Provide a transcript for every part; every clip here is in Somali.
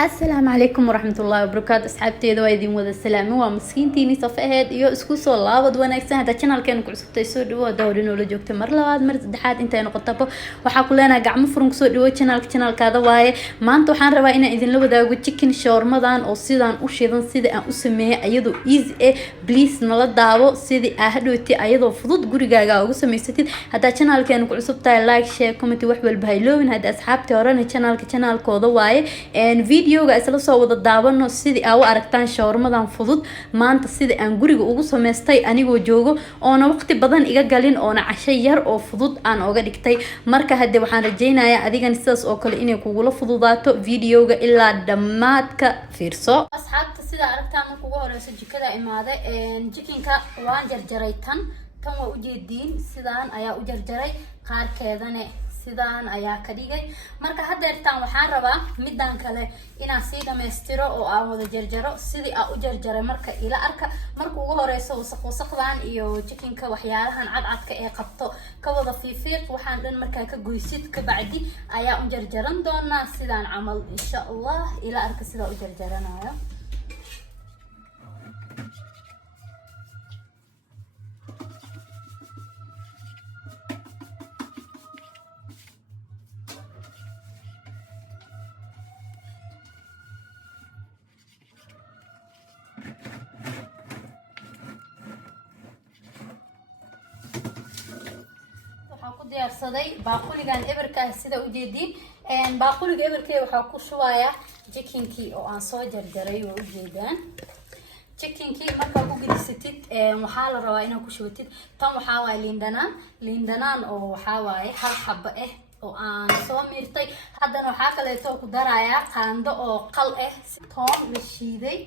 السلام عليكم ورحمة الله وبركاته. أصحابتي إذا وايدين وذا السلام ومسكينتيني صفهاد iyo isku soo laabad wanaagsan hada channelkeena ku cusubtay soo dhawo dawrin oo la joogto mar labaad mar saddexaad intay noqotaba waxa ku leenahay gacmo furan soo dhawo channelkaada waaye maanta waxaan rabaa inaan idin la wadaago chicken shawarmadan oo sidaan u shidan sida aan u sameeyay ayadoo easy please nala daawo sidii aad hadhooti ayadoo fudud gurigaaga ugu samaysatid hada channelkeena ku cusubtay like share comment wax walba hayloowin hada asxaabtii horena channelkooda waaye فيديو isla soo wada daawano sidii aad u aragtaan shawarmadan fudud maanta sidii aan guriga ugu sameystay anigoo joogo oo waqti badan iga galin oo casho yar oo fudud aan oga dhigtay marka hadda waxaan rajaynayaa adigan sidaas oo kale inay kugu fududaato videoga ilaa dhamaadka fiirso asxaabta sida aragtaan marka ugu horeyso jikada imaaday chickenka waan jarjaray tan waa u jeediin sidaan ayaa u jarjaray qaarkeedana sidaan ayaa ka dhigay marka hadeertaan waxaan rabaa midaan kale inaan sii dhameystiro oo aan wada jarjaro sidii aan u jarjaray marka ila arka marka ugu horeyso wasaqdan iyo chickenka waxyaalahan cadcadka ee qabto ka wada fiifiiq waxaan dhan marka ka goysid ka bacdi ayaa u jarjaran doonaa sidaan camal insha Allah ila arka sida u jarjaranayo diyaarsaday baaquligan eberka sida u jeedin baaquliga eberkay waxa ku shubaya chickenkii oo aan soo jarjaray oo u jeedaan chickenkii marka ugu gidisatid waxa la rabaa inaad ku shubatid tan waxa waay liindanaan oo waxa waay hal xabba oo aan soo miirtay haddana waxa kale oo ku daraya qaando oo qal toon la shiiday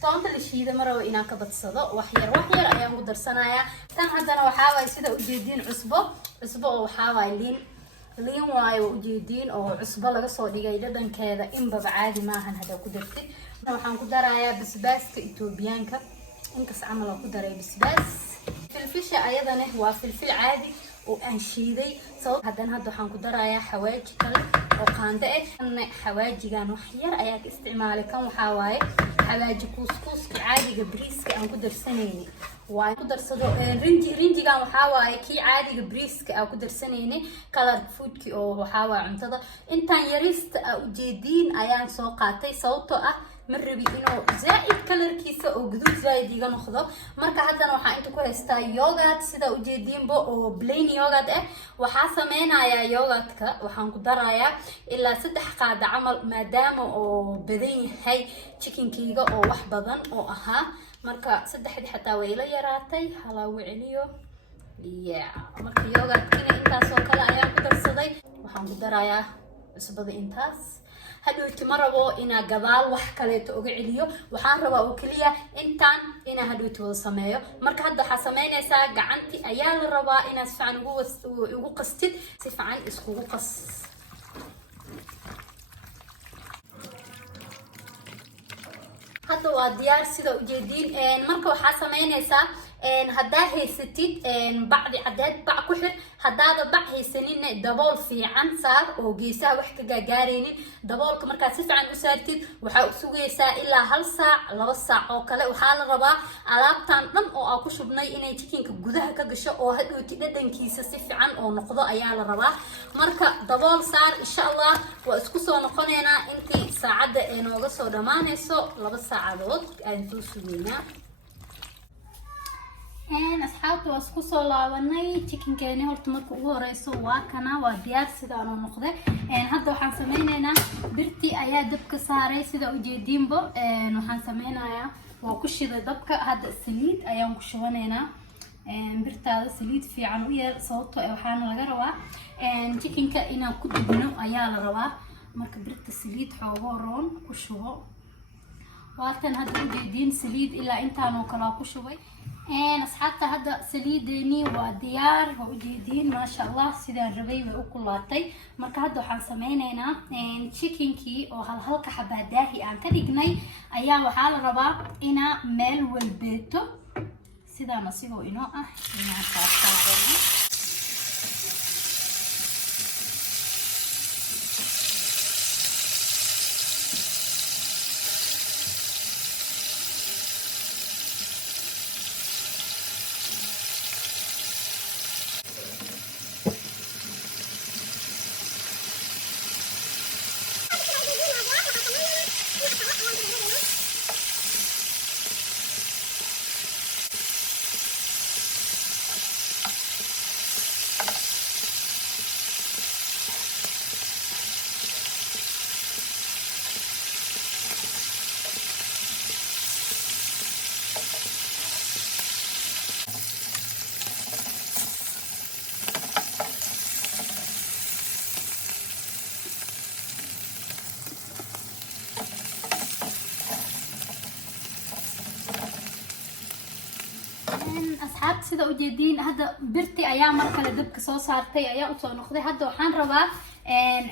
toonta la shiiday maraba inaan ka badsado wax yar ayaan ku darsanayaa tan haddana waxa waay sida u jeedin cusbo oo waxa waay liin waayo u jeedin oo cusbo laga soo dhigay dhadhankeeda inba caadi maahan hada ku dartid waxaan ku darayaa basbaaska Itoobiyaanka inkaas camal ku daray basbaas filfisha ayadana waa filfil caadi oo aan shiiday sabab haddana waxaan ku darayaa xawaaji kale oo qaando xawaajigan wax yar ayaa ka isticmaalay kan waxa waaye xawaaji kuuskuuska caadiga bariiska aan ku darsanayni waa ku darsado rinjigan waxa waaye kii caadiga bariiska aan ku darsanayni color foodki oo waxa waaye cuntada intaan yarista u jeedin ayaan soo qaatay sababtoo ah marrabi inuu zaid colorkiisa oo guduud zaid iga noqdo marka haddana waxaan inta ku haystaa yogurt sida u jeedinba oo plain yogurt waxaa sameynaya yogurtka waxaan ku darayaa ilaa 3 qaada camal maadaama oo badan yahay chickenkeyga oo wax badan oo ahaa marka 3 xataa way la yaraatay hala wiciliyo marka yogurtkina intaas oo kale ayaan ku darsaday waxaan ku darayaa cusbada intaas hadhooti marabo ina gadaal wax kale uga celiyo waxaan rabaa oo kaliya intaan ina hadhooti wada sameeyo marka hadda waxa sameynaysaa gacanti ayaa la rabaa ina si fiican ugu qastid si fiican iskugu qas hadda waa diyaar sida u jeedin marka waxa sameynaysaa hadda haysatid bacdi cadeed bac ku xir hadaada bac haysanin dabool fiican saar oo geesaha wax ka gaareenin daboolka marka si fiican u saartid waxa u sugaysaa ilaa 1 saac 2 saac oo kale waxa la rabaa alaabtan dhan oo aan ku shubnay inay chickenka gudaha ka gasho oo hadhooti dhadhankiisa si fiican oo noqdo ayaa la rabaa marka dabool saar insha Allah waa isku soo noqoneena intii saacada ee nooga soo dhamaanayso 2 saacadood aan soo sugeynaa asxaabtu waa isku soo laabanay chickenkeeni horta marka ugu horeyso waa kana waa diyaar sidaan oo noqday hadda waxaan sameynaynaa birti ayaa dabka saaray sida u jeedinba waxaan sameynayaa waa ku shiday dabka hadda saliid ayaan ku shubanaynaa birtaada saliid fiican u yeer sababtoo waxaana laga rabaa chickenka inaan ku dubno ayaa la rabaa marka birta saliid xoogo roon ku shubo waatan hadda u jeedin saliid ilaa intaan oo kala ku shubay asxaabta hadda saliideeni waa diyaar oo u jeedin ma sha Allah sidaan rabay way u kulaatay marka hadda waxaan sameynaynaa chickenkii oo halka xabadaahi aan ka dhignay ayaa waxa la rabaa ina meel walbeeto sidaan asigoo inoo ah inaan saarno asxaabta sida u jeedin hadda birti ayaa mar kale dabka soo saartay ayaa u soo noqday hadda waxaan rabaa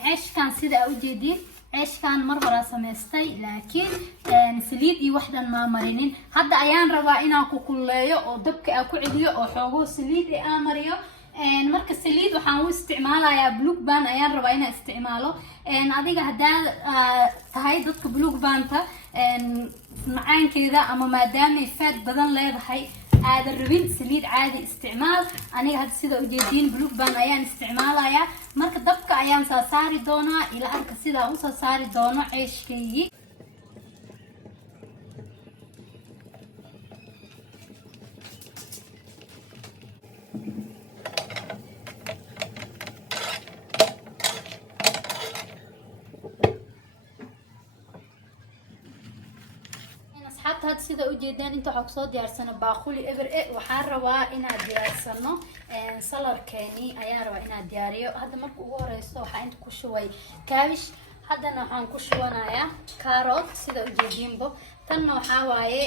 ceeshkan sida u jeedin ceeshkan mar hore sameystay laakiin saliid iyo waxdan ma marinin hadda ayaan rabaa inaan ku kulleeyo oo dabka aan ku celiyo oo xoogo saliid aan mariyo marka saliid waxaan u isticmaalayaa blue band ayaan rabaa inaan isticmaalo adiga hadaa tahay dadka blue band-ta macaankeeda ama maadaama ay fat badan leedahay aad rabin saliid caadi isticmaal aniga hadda sida u jeedin blue band ayaan isticmaalayaa marka dabka ayaan soo saari doonaa ila arka sida uu soo saari doono ceeshkaygi هاد سيدا ujeedaan inta waxa soo diyaarsana baaquli ever waxaan rabaa inaan diyaarsano salarkeeni ayaan rabaa inaan diyaariyo hadda marka ugu horeyso waxa inta ku shubay kaabish haddana waxaan ku shubanayaa carrot sida ujeedinbo tanna waxa waaye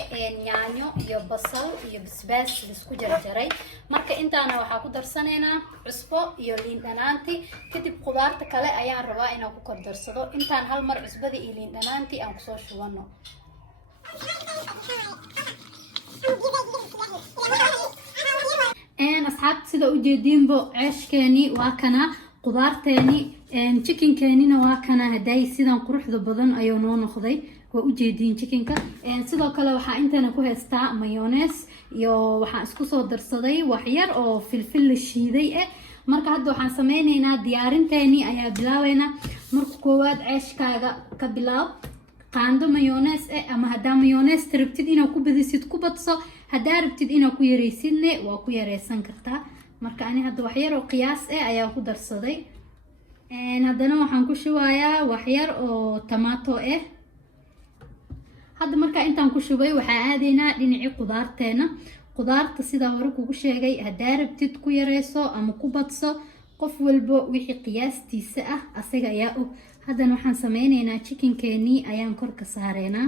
yaanyo iyo basal iyo basbaas isku jarjaray marka intaana waxa ku darsaneynaa cusbo iyo liin dhanaanti kadib qudaarta kale ayaan rabaa inaan ku kor darsado intaan hal mar cusbada iyo liin dhanaanti aan ku soo shubano asxaabta sida u jeedinbo ceeshkeeni waa kana qudaarteeni chickenkeenina waa kana haday sidan quruxda badan ayuu noo noqday waa u jeedin chickenka sidoo kale waxa intana ku haystaa mayonnaise iyo waxa isku soo darsaday wax yar oo filfil la shiiday marka hadda waxaan sameyneynaa diyaarinteeni ayaa bilaaweynaa marka koowaad ceeshkaaga ka bilaab qaando mayonnaise ama hadaa mayonnaise rabtid inaad ku badisid ku badso hadaa rabtid inaad ku yareysidne waa ku yareysan kartaa marka ani hadda wax yar oo qiyaas ayaa ku darsaday haddana waxaan ku shubayaa wax yar oo tomato hadda marka intaan ku shubay waxaa aadeynaa dhinacii qudaarteena qudaarta sida hore kugu sheegay hadaa rabtid ku yareyso ama ku badso qof walbo wixii qiyaastiisa asaga ayaa og haddana waxaan sameyneynaa chickenkeeni ayaan kor ka saareynaa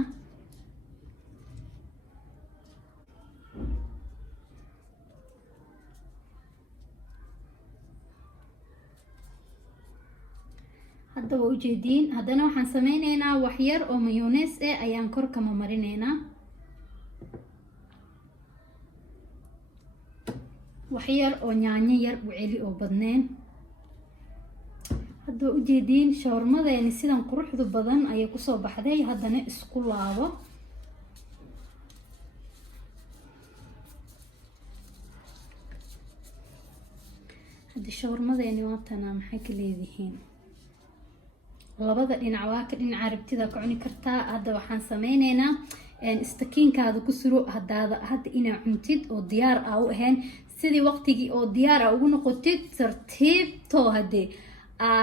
hadda waa ujeediin haddana waxaan sameyneynaa wax yar oo mayonnaise ayaan kor kama marineynaa wax yar oo yaanyo yar u celi oo badneen hadda ujeedin shawarmadeeni sidan quruxda badan ayay ku soo baxday haddana isku laabo hadda shawarmadeeni waatana maxay ka leedihiin labada dhinac waa ka dhinaca rabtida ka cuni kartaa hadda waxaan sameyneynaa istakiinkaada ku suro hadda inaa cuntid oo diyaar u ahayn sidii waqtigii oo diyaar ugu noqotid tartiibto hadee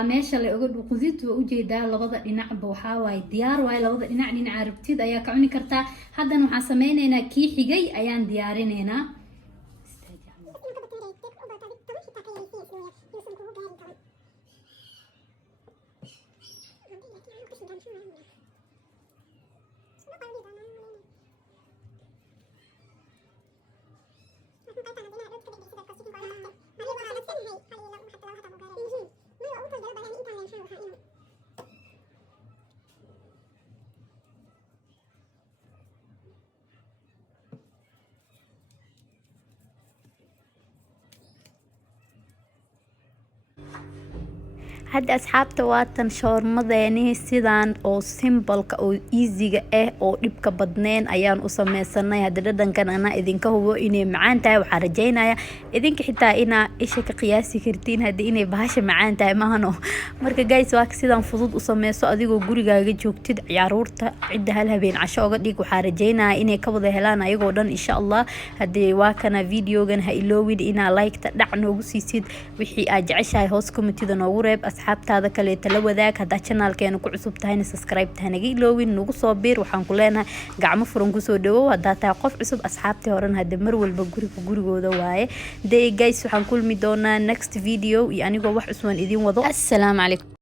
meesha la uga dhuqudid waa ujeedaa labada dhinacba waxa waaye diyaar waaye labada dhinac dhinaca rabtid ayaa ka cuni kartaa haddana waxaan sameyneynaa kii xigay ayaan diyaarineynaa hadda asxaabta waatan shawarmadeeni sidaan oo simbalka oo easy-ga oo dhibka badneen ayaan u sameysanay hadda dhadhankan ana idinka hubo inay macaan tahay waxaan rajeynayaa idinka xitaa inaa isha ka qiyaasi kartiin haddii inay bahasha macaan tahay maahano marka guys waa sidaan fudud u sameyso adigoo gurigaaga joogtid ciyaaruurta cidda hal habeen casho uga dhig waxaan rajeynayaa inay ka wada helaan ayagoo dhan insha Allah haddii waa kana videogan ha iloowid inaa like-ta dhac noogu siisid wixii aad jeceshahay hoos comment-ida noogu reeb asxaabtaada kale tala wadaag hadaa channelkeena ku cusub tahayna subscribe tahanaga iloowin nagu soo biir waxaan ku leenahay gacmo furan ku soo dhawow hadaa tahay qof cusub asxaabtii horan hada mar walba gurigooda waaye day guys waxaan kulmi doonaa next video iyo anigoo wax cusub idin wado assalaamu calaykum